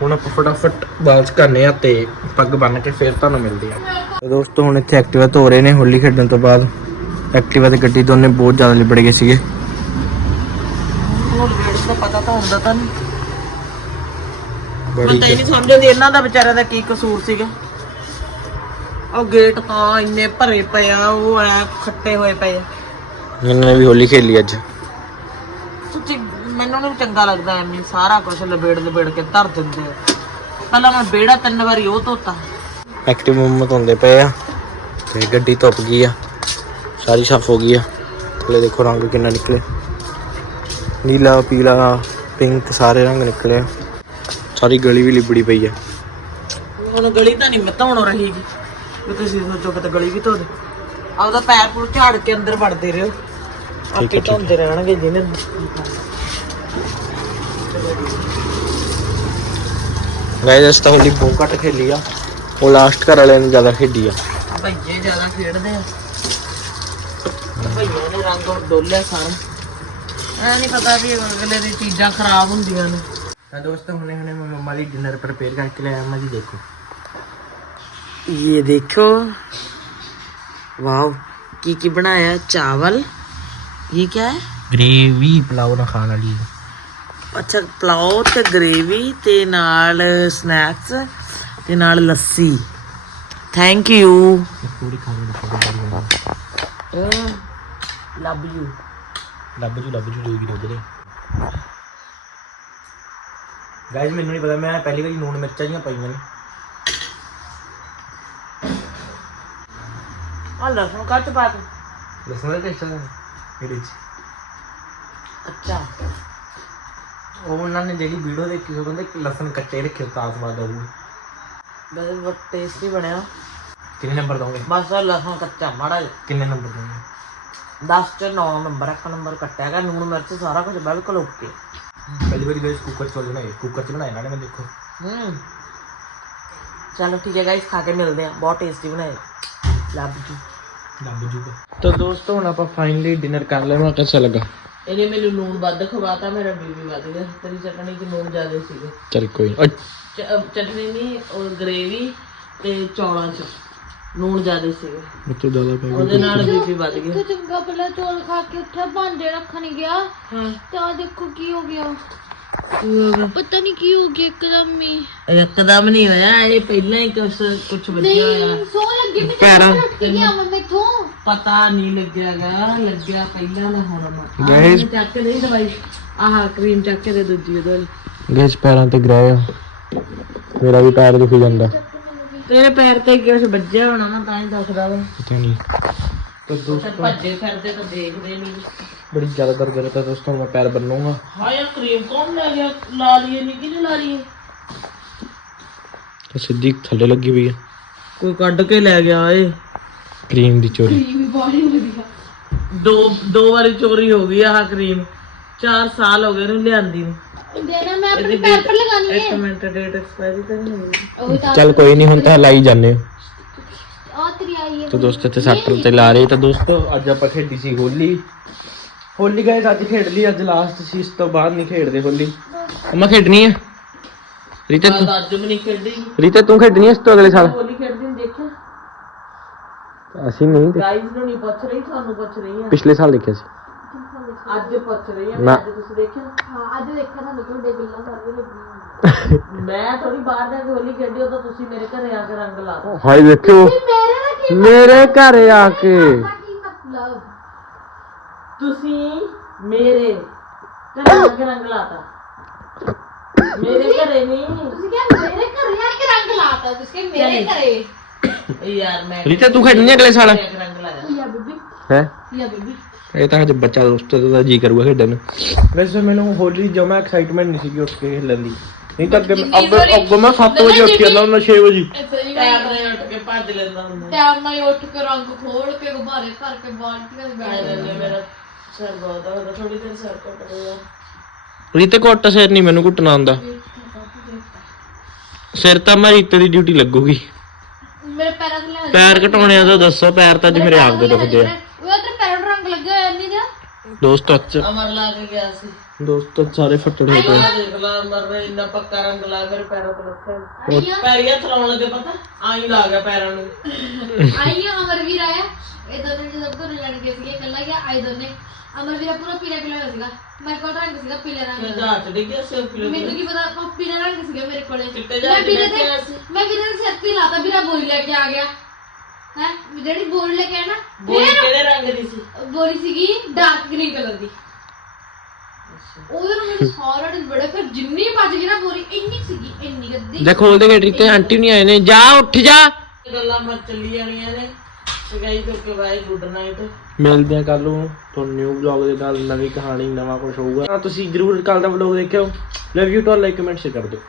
ਹੁਣ ਆਪਾਂ ਫਟਾਫਟ ਬਾਲਸ ਕਰਨੇ ਆ ਤੇ ਪੱਗ ਬੰਨ ਕੇ ਫਿਰ ਤੁਹਾਨੂੰ ਮਿਲਦੇ ਆ। ਤੇ ਦੋਸਤੋ ਹੁਣ ਇੱਥੇ ਐਕਟਿਵਾ ਧੋ ਰਹੇ ਨੇ ਹੋਲੀ ਖੇਡਣ ਤੋਂ ਬਾਅਦ। ਐਕਟਿਵਾ ਤੇ ਗੱਡੀ ਦੋਨੇ ਬਹੁਤ ਜ਼ਿਆਦਾ ਲਿਬੜ ਗਏ ਸੀਗੇ। ਹੁਣ ਗੇਟ ਦਾ ਪਤਾ ਤਾਂ ਹੁੰਦਾ ਤਾਂ ਨਹੀਂ। ਬੜੀ ਮੈਂ ਤਾਂ ਇਹ ਨਹੀਂ ਸਮਝਦੀ ਇਹਨਾਂ ਦਾ ਵਿਚਾਰਿਆਂ ਦਾ ਕੀ ਕਸੂਰ ਸੀਗਾ। ਉਹ ਗੇਟ ਤਾਂ ਇੰਨੇ ਭਰੇ ਪਏ ਆ ਉਹ ਐ ਖੱਟੇ ਹੋਏ ਪਏ ਆ। ਇਹਨਾਂ ਨੇ ਵੀ ਹੋਲੀ ਖੇਲੀ ਅੱਜ। ਮੈਨੂੰ ਨਹੀਂ ਚੰਗਾ ਲੱਗਦਾ ਐਵੇਂ ਸਾਰਾ ਕੁਝ ਲਬੇੜ ਲਬੇੜ ਕੇ ਧਰ ਦਿੰਦੇ ਆ। ਪਹਿਲਾਂ ਮੈਂ ਬੇੜਾ ਤਿੰਨ ਵਾਰੀ ਉਹ ਧੋਤਾ। ਐਕਟਿਵ ਮੁੰਮਤ ਹੁੰਦੇ ਪਏ ਆ ਤੇ ਗੱਡੀ ਧੁੱਪ ਗਈ ਆ ਸਾਰੀ ਸਾਫ਼ ਹੋ ਗਈ ਆ। ਥੱਲੇ ਦੇਖੋ ਰੰਗ ਕਿੰਨਾ ਨਿਕਲੇ। ਨੀਲਾ ਪੀਲਾ ਪਿੰਕ ਸਾਰੇ ਰੰਗ ਨਿਕਲੇ ਆ। ਸਾਰੀ ਗਲੀ ਵੀ ਲਿਬੜੀ ਪਈ ਆ। ਹੁਣ ਗਲੀ ਤਾਂ ਨਹੀਂ ਮੈਂ ਧੋਣ ਰਹੀ ਜੀ। ਵੀ ਤੁਸੀਂ ਸੋਚੋ ਕਿ ਗਲੀ ਵੀ ਧੋ ਦੇ। ਆਪਦਾ ਪੈਰ ਪੂਰ ਝਾੜ ਕੇ ਅੰਦਰ ਵੜਦੇ ਰਹੋ। ਆਪੇ ਧੋਂਦੇ ਰਹਿਣਗੇ ਜਿਹਨੇ ਗਾਇਸ ਅਸ ਤਾਂ ਹੋਲੀ ਬਹੁਤ ਘੱਟ ਖੇਲੀ ਆ ਉਹ ਲਾਸਟ ਘਰ ਵਾਲਿਆਂ ਨੇ ਜ਼ਿਆਦਾ ਖੇਡੀ ਆ ਭਈਏ ਜ਼ਿਆਦਾ ਖੇਡਦੇ ਆ ਭਈਆਂ ਨੇ ਰੰਗ ਡੋਲਿਆ ਸਾਰਾ ਐ ਨਹੀਂ ਪਤਾ ਵੀ ਅਗਲੇ ਦੀ ਚੀਜ਼ਾਂ ਖਰਾਬ ਹੁੰਦੀਆਂ ਨੇ ਤਾਂ ਦੋਸਤੋ ਹੁਣੇ ਹੁਣੇ ਮੈਂ ਮੰਮਾ ਲਈ ਡਿਨਰ ਪ੍ਰਪੇਅਰ ਕਰਕੇ ਲਿਆਇਆ ਮੈਂ ਜੀ ਦੇਖੋ ये देखो वाओ की की बनाया चावल ये क्या है ਗ੍ਰੇਵੀ ਪਲਾਉ ਨਾ ਖਾਣ ਵਾਲੀ ਅੱਛਾ ਪਲਾਓ ਤੇ ਗ੍ਰੇਵੀ ਤੇ ਨਾਲ ਸਨੈਕਸ ਤੇ ਨਾਲ ਲੱਸੀ। ਥੈਂਕ ਯੂ ਪੂਰੀ ਖਾਣੀ ਦੱਸੋ ਲਵ ਯੂ ਲੱਭ ਜੂ ਲੱਭ ਜੂ ਜੂਗੀ ਉਧਰੇ ਗਾਇਸ ਮੈਨੂੰ ਨਹੀਂ ਪਤਾ ਮੈਂ ਪਹਿਲੀ ਵਾਰੀ ਨੂਨ ਮਿਰਚਾਂ ਜੀਆਂ ਪਾਈਆਂ ਨੇ। ਆ ਲਸਣ ਕੱਟ ਪਾ ਦੇ ਲਸਣ ਦਾ ਟੇਸਟ ਹੈ ਇਹਦੇ ਚ ਅੱਛਾ। ਉਹ ਉਹਨਾਂ ਨੇ ਜਿਹੜੀ ਵੀਡੀਓ ਦੇਖੀ ਉਹ ਕਹਿੰਦੇ ਲਸਣ ਕੱਚੇ ਰੱਖਿਓ ਤਾਂ ਸਵਾਦ ਆਊਗਾ ਬਸ ਬਹੁਤ ਟੇਸਟੀ ਬਣਿਆ। ਕਿੰਨੇ ਨੰਬਰ ਦੋਗੇ? ਬਸ ਆਹ ਲਸਣ ਕੱਚਾ ਮਾੜਾ ਜਿਹਾ। ਕਿੰਨੇ ਨੰਬਰ ਦੋਗੇ? 10 ਚ 9 ਨੰਬਰ ਇੱਕ ਨੰਬਰ ਕੱਟਿਆ ਗਾ ਨੂਣ ਮਿਰਚ ਸਾਰਾ ਕੁਝ ਬਿਲਕੁਲ ਓਕੇ ਪਹਿਲੀ ਵਾਰੀ ਗਾਇਸ ਕੁੱਕਰ ਚ ਬਣਾਏ ਕੁੱਕਰ ਚ ਬਣਾਏ ਨਾਲੇ ਮੈਂ ਦੇਖੋ। ਹੂੰ। ਚਲੋ ਠੀਕ ਹੈ ਗਾਇਸ ਖਾ ਕੇ ਮਿਲਦੇ ਆ ਬਹੁਤ ਟੇਸਟੀ ਬਣਾਏ। ਲਵ ਯੂ ਲੱਭ ਜੂਗਾ। ਤਾਂ ਦੋਸਤੋ ਹੁਣ ਆਪਾਂ ਫਾਈਨਲੀ ਡਿਨਰ ਕਰ ਲਿਆ ਮੈਂ ਕਿਹਾ ਲੱਗਾ। ਇਹਨੇ ਮੈਨੂੰ ਨੂਣ ਵੱਧ ਖਵਾਤਾ ਮੇਰਾ ਬੀਬੀ ਵੱਧ ਗਿਆ ਤੇਰੀ ਚਟਣੀ ਚ ਨੂਣ ਜ਼ਿਆਦਾ ਸੀਗੇ। ਚਲ ਕੋਈ ਨੀ। ਚ- ਅਹ ਚਟਨੀ ਨਹੀਂ ਉਹ ਗ੍ਰੇਵੀ ਤੇ ਚੌਲਾਂ ਚ ਨੂਣ ਜ਼ਿਆਦਾ ਸੀਗੇ। ਉੱਤੋਂ ਜ਼ਿਆਦਾ ਪੈ ਉਹਦੇ ਨਾਲ ਬੀਬੀ ਵੱਧ ਗਈ ਤੂੰ ਚੰਗਾ ਪਹਿਲਾਂ ਚੌਲ ਖਾ ਕੇ ਉੱਠਿਆ ਭਾਂਡੇ ਰੱਖਣ ਗਿਆ। ਹਾਂ। ਤੇ ਆ ਦੇਖੋ ਕੀ ਹੋ ਗਿਆ। ਪਤਾ ਨਹੀਂ ਕੀ ਹੋ ਗਿਆ ਇੱਕਦਮ ਹੀ। ਇੱਕਦਮ ਨਹੀਂ ਹੋਇਆ ਇਹ ਪਹਿਲਾਂ ਹੀ ਕੁਛ ਕੁਛ ਵੱਜਿਆ ਹੋਇਆ। ਸੋ ਲੱਗੀ ਮੈਂ ਪੈਰਾਂ। ਗਿਆ ਮੰਮੀ ਤੋਂ ਪਤਾ ਨਹੀਂ ਲੱਗਿਆਗਾ ਲੱਗਿਆ ਪਹਿਲਾਂ ਨਾ ਹੁਣ ਮੈਂ Guys- ਚੱਕ ਕੇ ਨਹੀਂ ਦਵਾਈ। ਆਹ ਕਰੀਮ ਚੱਕ ਕੇ ਦੇ ਦੂਜੀ ਉਹਦੇ ਗੈਸ ਪੈਰਾਂ ਤੇ ਗ੍ਰਹਿ ਆ। ਮੇਰਾ ਵੀ ਪੈਰ ਦੁਖੀ ਜਾਂਦਾ। ਤੇਰੇ ਪੈਰ ਤੇ ਕੁਛ ਵੱਜਿਆ ਹੋਣਾ ਨਾ ਤਾਂ ਹੀ ਦੱਸਦਾ ਵਾ। ਪਤਾ ਨਹੀਂ ਤਾਂ ਦੋਸਤੋ ਭੱਜੇ ਫਿਰਦੇ ਤਾਂ ਦੇਖਦੇ ਨਹੀਂ ਬੜੀ ਜ਼ਿਆਦਾ ਦਰਦ ਰਿਹਾ ਤਾਂ ਦੋਸਤੋ ਮੈਂ ਪੈਰ ਬੰਨੂਗਾ। ਹਾਏ ਆਹ ਕਰੀਮ ਕੌਣ ਲੈ ਗਿਆ? ਲਾ ਲਈਏ ਨਹੀਂ ਕਿਹਨੇ ਲਾ ਲਈਏ? ਤਾਂ ਸਿੱਧੀ ਥੱਲੇ ਲੱਗੀ ਪਈ ਆ। ਕੋਈ ਕੱਢ ਕੇ ਲੈ ਗਿਆ ਏ। ਕਰੀਮ ਦੀ ਚੋਰੀ। ਵੀ ਬਾੜੀ ਵਧੀਆ। ਦੋ ਦੋ ਵਾਰੀ ਚੋਰੀ ਹੋ ਗਈ ਆਹ ਕਰੀਮ 4 ਸਾਲ ਹੋ ਗਏ ਇਹਨੂੰ ਲਿਆਂਦੀ ਨੂੰ। ਦੇਣਾ ਮੈਂ ਆਪਣੇ ਪੈਰ ਪਰ ਲਗਾਣੀ ਹੈ। ਇੱਕ ਮਿੰਟ ਡੇਟ ਐਕਸਪਾਇਰੀ ਤਾਂ ਨਹੀਂ ਹੋਈ। ਉਹ ਤਾਂ ਚੱਲ ਕੋਈ ਨਹੀਂ ਹੁਣ ਤਾਂ ਲਾਈ ਜਾਂਦੇ ਹੋ। ਆ ਤੇਰੀ ਆਈ ਹੈ। ਤਾਂ ਦੋਸਤੋ ਇੱਥੇ ਸੱਟ ਤੇ ਲਾ ਰਹੇ ਤਾਂ ਦੋਸਤੋ ਅੱਜ ਆਪਾਂ ਖੇਡੀ ਸੀ ਹੋਲੀ। ਹੋਲੀ ਗਾਇਸ ਅੱਜ ਖੇਡ ਲਈ ਅੱਜ ਲਾਸਟ ਸੀ ਇਸ ਤੋਂ ਬਾਅਦ ਨਹੀਂ ਖੇਡਦੇ ਹੋਲੀ। ਮੈਂ ਖੇਡਣੀ ਹੈ ਰੀਤਾ ਤੂੰ ਅੱਜ ਵੀ ਨਹੀਂ ਖੇਡੀ। ਰੀਤਾ ਤੂੰ ਖੇਡਣੀ ਹੈ ਇਸ ਤੋਂ ਅਗਲੇ ਸਾਲ? ਹੋਲੀ ਖੇਡਦੀ ਨੂੰ ਦੇਖਿਆ? ਅਸੀਂ ਨਹੀਂ ਗਾਈਜ਼ ਨੂੰ ਨਹੀਂ ਪੁੱਛ ਰਹੀ ਤੁਹਾਨੂੰ ਪੁੱਛ ਰਹੀ ਆ। ਪਿਛਲੇ ਸਾਲ ਦੇਖਿਆ ਸੀ। ਅੱਜ ਪੁੱਛ ਰਹੀ ਆ ਮੈਂ- ਅੱਜ ਤੁਸੀਂ ਦੇਖਿਆ? ਹਾਂ ਅੱਜ ਦੇਖਿਆ ਤੁਹਾਨੂੰ ਤੁਹਾਡੇ ਬਿੱਲਾਂ ਸਾਰੀਆਂ ਲੱਗੀਆਂ *laughs* ਮੈਂ ਥੋੜੀ ਬਾਹਰ ਜਾ ਕੇ ਹੋਲੀ ਖੇਡੀ ਉਦੋਂ ਤੁਸੀਂ ਮੇਰੇ ਘਰੇ ਆ ਕੇ ਰੰਗ ਲਾ ਦਿੱਤਾ। ਹਾਏ ਦੇਖਿਓ ਮੇਰੇ ਨਾਲ ਕੀ ਮੇਰੇ ਘਰ ਆ ਕੇ। ਕੀ ਮਤਲਬ? ਤੁਸੀਂ ਮੇਰੇ ਘਰੇ ਕੇ ਰੰਗ ਲਾਤਾ। ਮੇਰੇ ਘਰੇ ਨਹੀਂ। ਤੁਸੀਂ ਕਿਹਾ ਮੇਰੇ ਘਰੇ ਆ ਕੇ ਰੰਗ ਲਾਤਾ? ਤੁਸੀਂ ਕਿਹਾ ਮੇਰੇ ਘਰੇ। ਯਾਰ ਮੈਂ ਰੀਤਾ ਤੂੰ ਖੇਡਣੀ ਹੈ ਅਗਲੇ ਸਾਲ? ਕੇ ਰੰਗ ਲਾਇਆ। ਯਾ ਬੀਬੀ? ਹੈ? ਯਾ ਬੀਬੀ? ਇਹ ਤਾਂ ਹਜੇ ਬੱਚਾ ਦੋਸਤ ਦਾ ਜੀ ਕਰੂਗਾ ਖੇਡਣ। ਨੂੰ ਵੈਸੇ ਮੈਨੂੰ ਹੋਲੀ ਜਮਾ ਐਕਸਾਈਟਮੈਂਟ ਨਹੀਂ ਸੀਗੀ ਉੱਠ ਕੇ ਖੇਲਣ ਦੀ। ਨਹੀਂ ਤਾਂ ਅੱਗੇ ਅੱਗੇ ਅੱਗੇ ਮੈਂ 7 ਵਜੇ ਉੱਠ ਜਾਂਦਾ ਹੁੰਦਾ 6 ਵਜੇ। ਸਹੀ ਪੈਰ ਨਾਲ ਉੱਠ ਕੇ ਭੱਜ ਲੈਂਦਾ ਹੁੰਦਾ। ਟਾਈਮ ਨਾਲ ਹੀ ਉੱਠ ਕੇ ਰੰਗ ਖੋਲ ਕੇ ਗੁਬਾਰੇ ਭਰ ਕੇ ਬਾਲਟੀਆਂ ਦੇ ਆਏ ਬੈਠ ਲੈ ਮੇਰਾ। ਸਿਰ ਬਹੁਤ ਆ ਥੋੜੀ ਦੇਰ ਸਿਰ ਘੁੱਟ ਗਿਆ ਰੀਤੇ ਘੁੱਟ ਸਿਰ ਨਹੀਂ ਮੈਨੂੰ ਘੁੱਟਣਾ ਆਉਂਦਾ। ਸਿਰ ਤਾਂ ਮੈਂ ਰੀਤੇ ਦੀ ਡਿਊਟੀ ਲੱਗੂਗੀ। ਮੇਰੇ ਪੈਰਾਂ ਤੇ ਲੈ ਪੈਰ ਘਟਾਉਣੇ ਆ ਤਾਂ ਦੱਸੋ ਪੈਰ ਤਾਂ ਅੱਜ ਮੇਰੇ ਆਪ ਦੇ ਦੁਖਦੇ ਆ। ਉਹ ਤੇਰੇ ਪੈਰਾਂ ਨੂੰ ਰੰਗ ਲੱਗਿਆ ਹੋਇਆ ਨਹੀਂ ਨਾ ਦੋਸਤ ਅੱਜ ਅਮਰ ਲਾ ਕੇ ਗਿਆ ਸੀ। ਦੋਸਤ ਸਾਰੇ ਫੱਟੜ ਹੋ ਗਏ। ਦੇਖ ਲਾ ਅਮਰ ਨੇ ਇੰਨਾ ਪੱਕਾ ਰੰਗ ਲਾ ਮੇਰੇ ਪੈਰਾਂ ਤੇ ਰੱਖਿਆ। ਆਈਆਂ ਪੈਰੀ ਹੱਥ ਲਾਉਣ ਲੱਗੇ ਪਤਾ ਆਈ ਲਾ ਗਿਆ ਪੈਰਾਂ ਨੂੰ। ਆਈਆਂ ਅਮਰਵੀਰ ਆਇਆ। ਇਹ ਦੋਨੇ ਜਦੋਂ ਤੋਂ ਜਾਣ ਕੇ ਸੀਗੇ ਇਕੱਲਾ ਗਿਆ ਆਏ ਦੋਨੇ। ਅਮਰਵੀਰ ਪੂਰਾ ਪੀਲਾ ਪੀਲਾ ਹੋਇਆ ਸੀਗਾ। ਮੇਰੇ ਕੋਲ ਰੰਗ ਸੀਗਾ ਪੀਲਾ ਰੰਗ। ਮੈਂ ਦਾ ਗਿਆ ਸਿਰ ਪਿਲੋ ਮੈਨੂੰ ਕੀ ਪਤਾ ਉਹ ਪੀਲਾ ਰੰਗ ਸੀਗਾ ਮੇਰੇ ਕੋਲੇ। ਚਿੱਟੇ ਜਾ ਮੈਂ ਵੀਰੇ ਸੀ। ਮੈਂ ਵੀਰੇ ਦੇ ਸਿਰ ਤੇ ਹੀ ਲਾਤਾ ਵੀਰਾ ਬੋਰੀ ਲੈ ਕੇ ਆ ਗਿਆ। ਹੈ? ਜਿਹੜੀ ਬੋਰੀ ਲੈ ਕੇ ਆਇਆ ਨਾ ਬੋਲੀ ਕਿਹੜੇ ਰੰਗ ਦੀ ਸੀ? ਬੋਰੀ ਸੀਗੀ ਡਾਰਕ ਗ੍ਰੀਨ ਕਲਰ ਦੀ। ਉਹਦੇ ਨਾਲ ਮੇਰੇ ਸਾਰਾ ਦਿਨ ਬੜੇ ਫਿਰ ਜਿੰਨੀ ਭੱਜ ਗਈ ਨਾ ਬੋਰੀ ਇੰਨੀ ਸੀਗੀ ਇੰਨੀ ਗੱਦੀ ਦੇਖ ਖੋਲਦੇ ਗਏ ਰੀਤੇ ਆਂਟੀ ਨਹੀਂ ਆਏ ਨੇ। ਜਾ ਉੱਠ ਜਾ। ਗੱਲਾਂ ਮੈਂ ਚੱਲੀ ਜਾਣੀਆਂ ਨੇ। ਤੇ ਗਾਈ ਤੋਂ ਕੇ ਬਾਈ ਗੁੱਡ ਨਾਈਟ। ਮਿਲਦੇ ਆ ਕੱਲ ਨੂੰ ਤੁਹਾਨੂੰ ਨਿਊ ਵਲੌਗ ਦੇ ਨਾਲ ਨਵੀਂ ਕਹਾਣੀ ਨਵਾਂ ਕੁਝ ਹੋਊਗਾ। ਤੁਸੀਂ ਜਰੂਰ ਕੱਲ ਦਾ ਵਲੌਗ ਦੇਖਿਓ। Love you too like comment share ਕਰ ਦਿਓ।